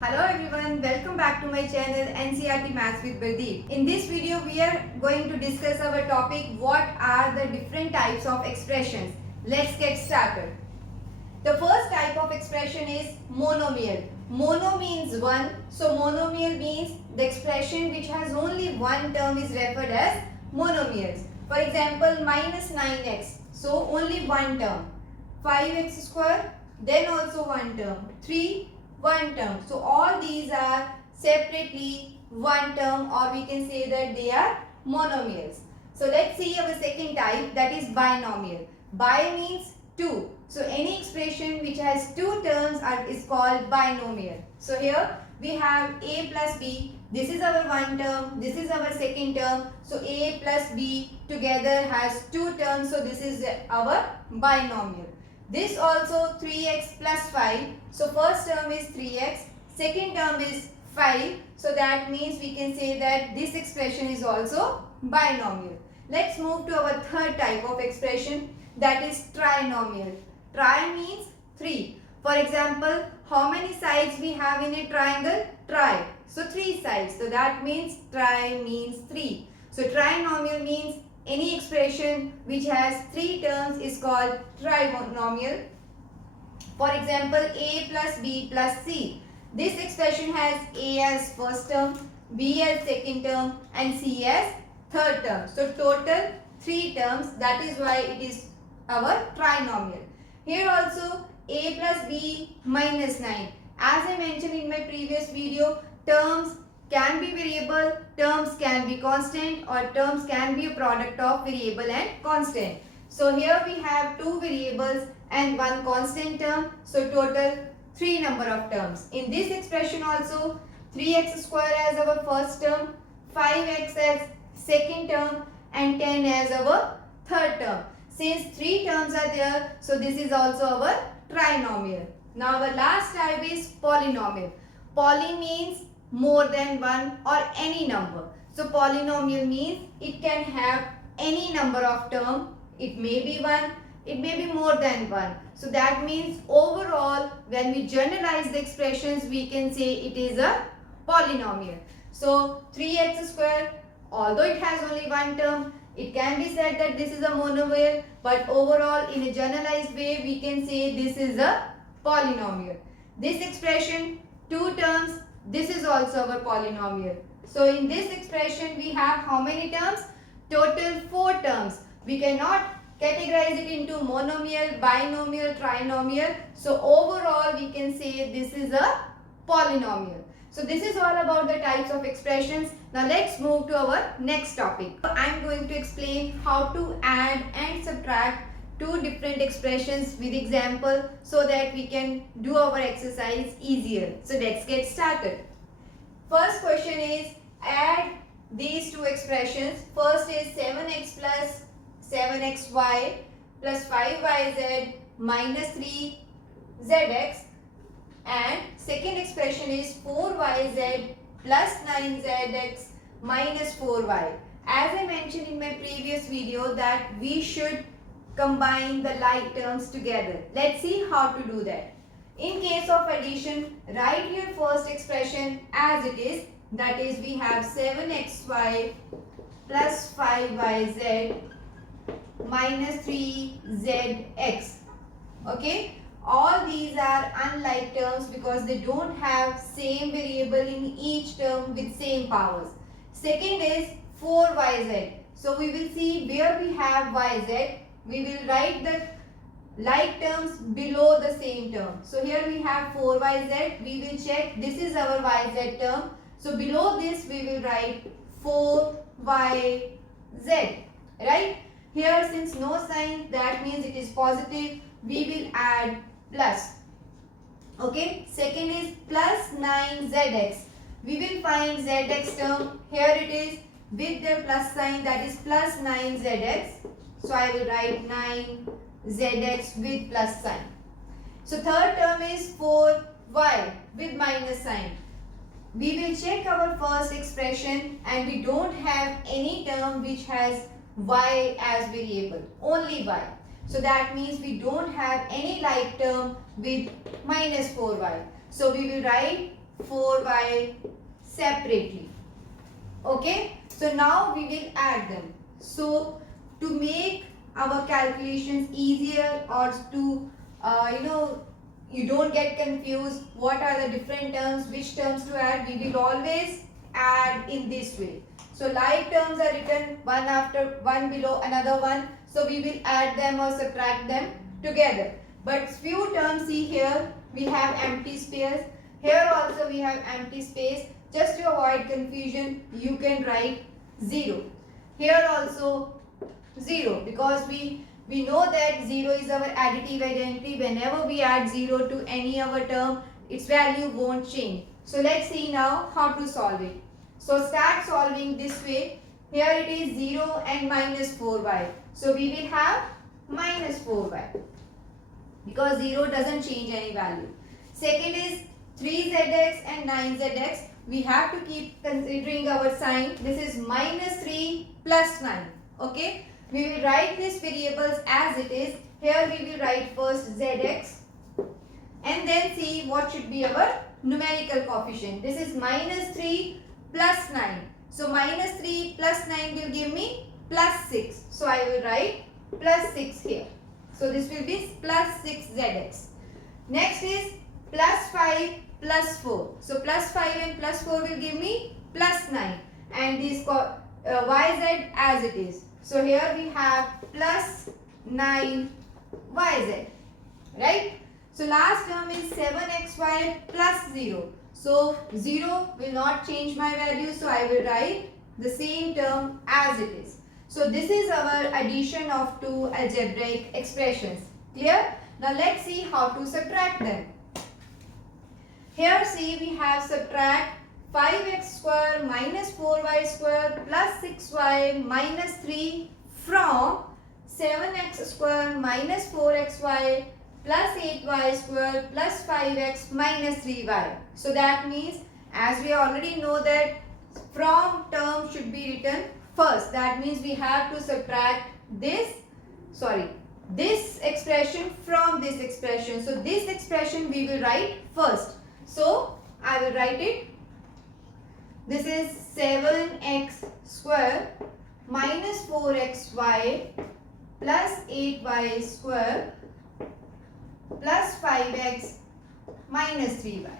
Hello everyone, welcome back to my channel NCERT Maths with Pradeep. In this video, we are going to discuss our topic, what are the different types of expressions. Let's get started. The first type of expression is monomial. Mono means one, so monomial means the expression which has only one term is referred as monomials. For example, minus 9x, so only one term. 5x square, then also one term. 3 one term. So all these are separately one term, or we can say that they are monomials. So let's see our second type, that is binomial. Bi means two. So any expression which has two terms is called binomial. So here we have a plus b. This is our one term. This is our second term. So a plus b together has two terms. So this is our binomial. This also 3x plus 5. So first term is 3x, second term is 5. So that means we can say that this expression is also binomial. Let's move to our third type of expression, that is trinomial. Tri means 3. For example, how many sides we have in a triangle? Tri. So 3 sides. So that means tri means 3. So trinomial means any expression which has 3 terms is called trinomial. For example, a plus b plus c. This expression has a as first term, b as second term and c as third term. So total 3 terms, that is why it is our trinomial. Here also a plus b minus 9. As I mentioned in my previous video, terms can be variable, terms can be constant, or terms can be a product of variable and constant. So here we have 2 variables and 1 constant term. So total 3 number of terms. In this expression also 3x square as our first term, 5x as second term and 10 as our third term. Since 3 terms are there, so this is also our trinomial. Now our last type is polynomial. Poly means more than one or any number. So polynomial means it can have any number of terms. It may be one, it may be more than one. So that means overall, when we generalize the expressions, we can say it is a polynomial. So 3x square, although it has only one term, it can be said that this is a monomial, but overall in a generalized way we can say this is a polynomial. This expression, 2 terms, this is also our polynomial. So in this expression we have how many terms? Total 4 terms. We cannot categorize it into monomial, binomial, trinomial. So overall we can say this is a polynomial. So this is all about the types of expressions. Now let's move to our next topic. I am going to explain how to add and subtract 2 different expressions with example so that we can do our exercise easier. So let's get started. First question is, add these 2 expressions. First is 7x plus 7xy plus 5yz minus 3zx, and second expression is 4yz plus 9zx minus 4y. As I mentioned in my previous video that we should combine the like terms together. Let's see how to do that. In case of addition, write your first expression as it is. That is, we have 7xy plus 5yz minus 3zx. Okay. All these are unlike terms because they don't have same variable in each term with same powers. Second is 4yz. So we will see where we have yz. We will write the like terms below the same term. So here we have 4yz. We will check this is our yz term. So below this we will write 4yz. Right? Here since no sign, that means it is positive. We will add plus. Okay. Second is plus 9zx. We will find zx term. Here it is with the plus sign, that is plus 9zx. So I will write 9zx with plus sign. So third term is 4y with minus sign. We will check our first expression and we don't have any term which has y as variable, only y. So that means we don't have any like term with minus 4y. So we will write 4y separately. Okay, so now we will add them. So to make our calculations easier, or to you don't get confused what are the different terms, which terms to add, we will always add in this way. So like terms are written one after one below another one, so we will add them or subtract them together. But few terms, see here we have empty space, here also we have empty space. Just to avoid confusion, you can write 0. Here also 0, because we know that 0 is our additive identity. Whenever we add 0 to any other term, its value won't change. So let's see now how to solve it. So start solving this way. Here it is 0 and minus 4y. So we will have minus 4y, because 0 doesn't change any value. Second is 3zx and 9zx. We have to keep considering our sign. This is minus 3 plus 9. Okay. We will write these variables as it is. Here we will write first zx and then see what should be our numerical coefficient. This is minus 3 plus 9. So minus 3 plus 9 will give me plus 6. So I will write plus 6 here. So this will be plus 6zx. Next is plus 5 plus 4. So plus 5 and plus 4 will give me plus 9. And this yz as it is. So here we have plus 9 yz. Right? So last term is 7xy plus 0. So 0 will not change my value. So I will write the same term as it is. So this is our addition of two algebraic expressions. Clear? Now let's see how to subtract them. Here see we have subtract 5x square minus 4y square plus 6y minus 3 from 7x square minus 4xy plus 8y square plus 5x minus 3y. So that means, as we already know that from term should be written first. That means we have to subtract this expression from this expression. So this expression we will write first. So I will write it. This is 7x square minus 4xy plus 8y square plus 5x minus 3y.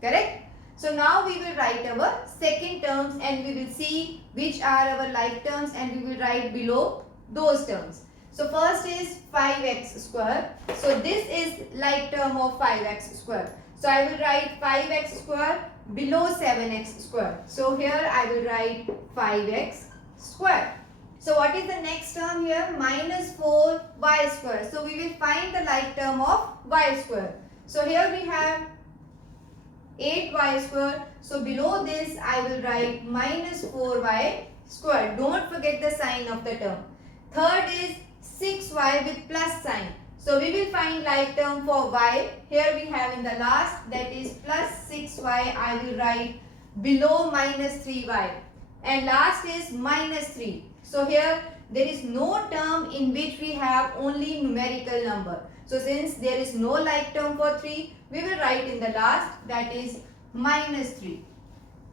Correct? So now we will write our second terms and we will see which are our like terms, and we will write below those terms. So first is 5x square. So this is like term of 5x square. So I will write 5x square below 7x square. So here I will write 5x square. So what is the next term here? Minus 4y square. So we will find the like term of y square. So here we have 8y square. So below this I will write minus 4y square. Don't forget the sign of the term. Third is 6y with plus sign. So we will find like term for y. Here we have in the last, that is plus 6y. I will write below minus 3y. And last is minus 3. So here there is no term in which we have only numerical number. So since there is no like term for 3, we will write in the last, that is minus 3.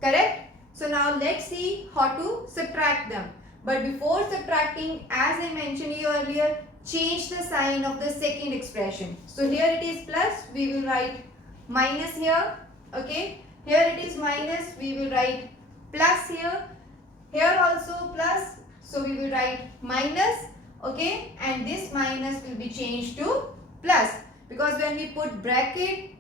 Correct? So now let's see how to subtract them. But before subtracting, as I mentioned you earlier, change the sign of the second expression. So here it is plus, we will write minus here. Okay. Here it is minus, we will write plus here. Here also plus, so we will write minus. Okay. And this minus will be changed to plus, because when we put bracket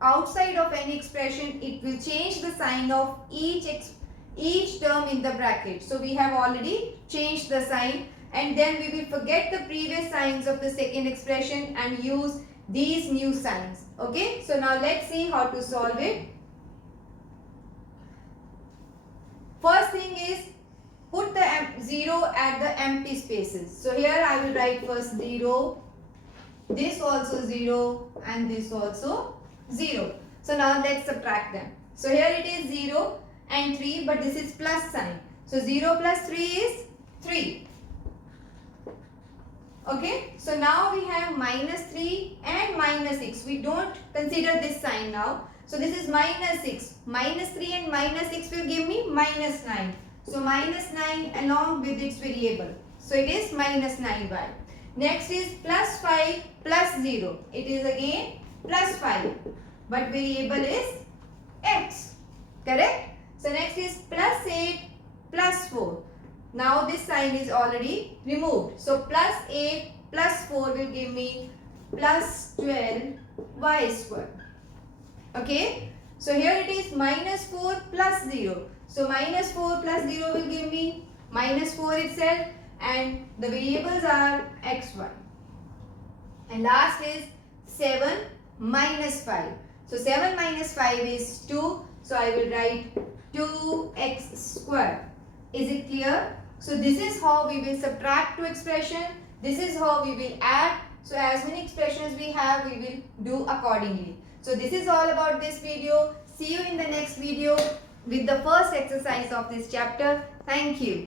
outside of any expression, it will change the sign of each term in the bracket. So we have already changed the sign, and then we will forget the previous signs of the second expression and use these new signs. Okay. So now let's see how to solve it. First thing is, put the 0 at the empty spaces. So here I will write first 0, this also 0, and this also 0. So now let's subtract them. So here it is 0 and 3, but this is plus sign. So 0 plus 3 is 3. Okay. So now we have minus 3 and minus 6. We don't consider this sign now. So So this is minus 6. Minus 3 and minus 6 will give me minus 9. So minus 9 along with its variable. So it is minus 9y. Next is plus 5 plus 0. It is again plus 5. But variable is x. Correct? So next is plus 8 plus 4. Now this sign is already removed. So plus 8 plus 4 will give me plus 12y square. Okay. So here it is minus 4 plus 0. So minus 4 plus 0 will give me minus 4 itself, and the variables are x, y. And last is 7 minus 5. So 7 minus 5 is 2. So I will write 2x square. Is it clear? So this is how we will subtract two expressions. This is how we will add. So as many expressions we have, we will do accordingly. So this is all about this video. See you in the next video with the first exercise of this chapter. Thank you.